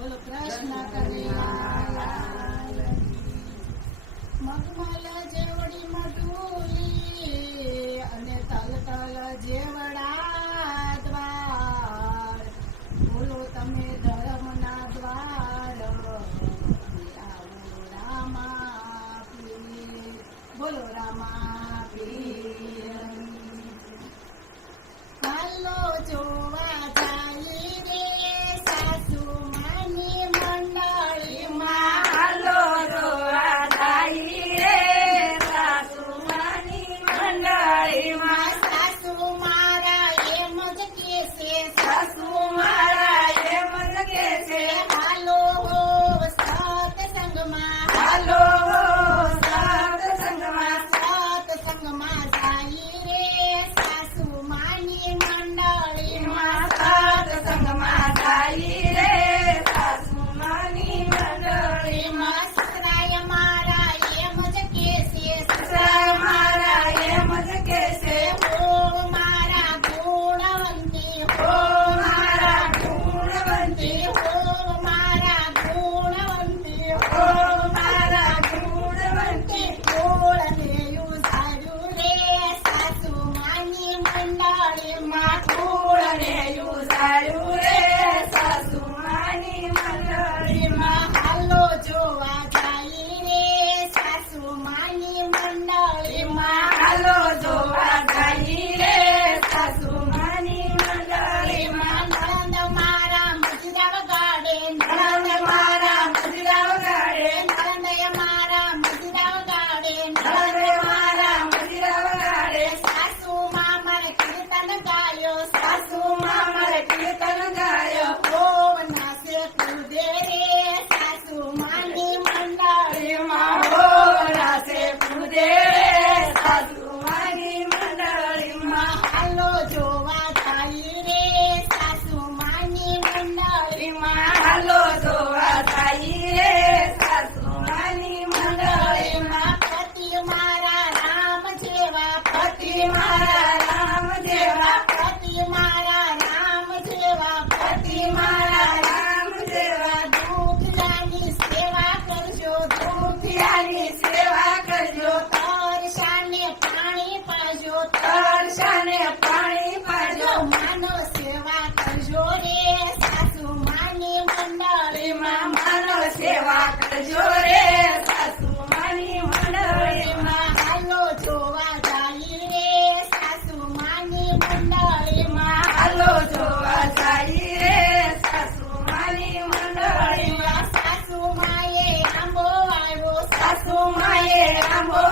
બોલો કૃષ્ણ કનૈયા મગમલ જેવડી મઢુલી અને તલ તલ જેવડા દ્વાર બોલો તમે ધર્મના દ્વાર આવો રામા પીર બોલો રામા પીર હાલો જોવા જાય રે સાસુ માની મંડળીમાં હાલો જોવા જાય રે સાસુ માની મંડળીમાં સાસુ મારા એમ જ કેસે સાસુ મારા એમ જ કે છે હાલો સત્સંગમાં હાલો સત્સંગમાં સત્સંગમાં જાય રે સાસુ માની મંડળીમાં સત્સંગમાં જાય રે સાસુ માની મંડળીમાં સસરાય મારા એમ જ કેસે સસરા મારા એમ જ કે છે ઓ મારા ગુણવંતી ઓ મારા ગુણવંતી ઓ મારા ગુણવંતી ઓ મારા ગુણવંતી ગોળને યુસારું રે સાસુ માની મંડળીમાં કુળને યુસારું રે સાસુ માની મંડળીમાં હાલો જોવા જાય રે સાસુ માની મંડળીમાં હાલો જોવા જાય રે સાસુ માની મંડળીમાં નણંદ મારા મજરા વગાડે નણંદ મારા મજરા વગાડે નણંદ મારા મજરા વગાડે નણંદ મારા મજરા વગાડે સાસુ માં મારે કીર્તન ગાયો સાસુ માં મારે કીર્તન ગાયો ભોવના સે કુદે રે સાસુ માની મંડળીમાં હોરા છે પૂજે રે સાસુ માની મંડળીમાં હાલો જોવા જાય રે સાસુ માની મંડળીમાં હાલો જોવા જાય રે સાસુ માની મંડળીમાં પતિ મારા રામ જેવા પતિ મારા રામ જેવા પતિ મારા રામ જેવા પતિ મારા રામ જેવા દુઃખદાની સેવા કરજો દુખિયાની સેવા કરજો તરસાને પાણી પાજો તરસાને પાણી પાજો માનો સેવા કરજો રે સાસુ માની મંડળીમાં માનવ સેવા કરજો રે સાસુ માની મંડળીમાં હાલો જોવા જાય રે સાસુ માની મંડળીમાં હાલો જોવા જાય રે સાસુ માની મંડળીમાં સાસુ માએ આંબો આવ્યો સાસુ માએ આંબો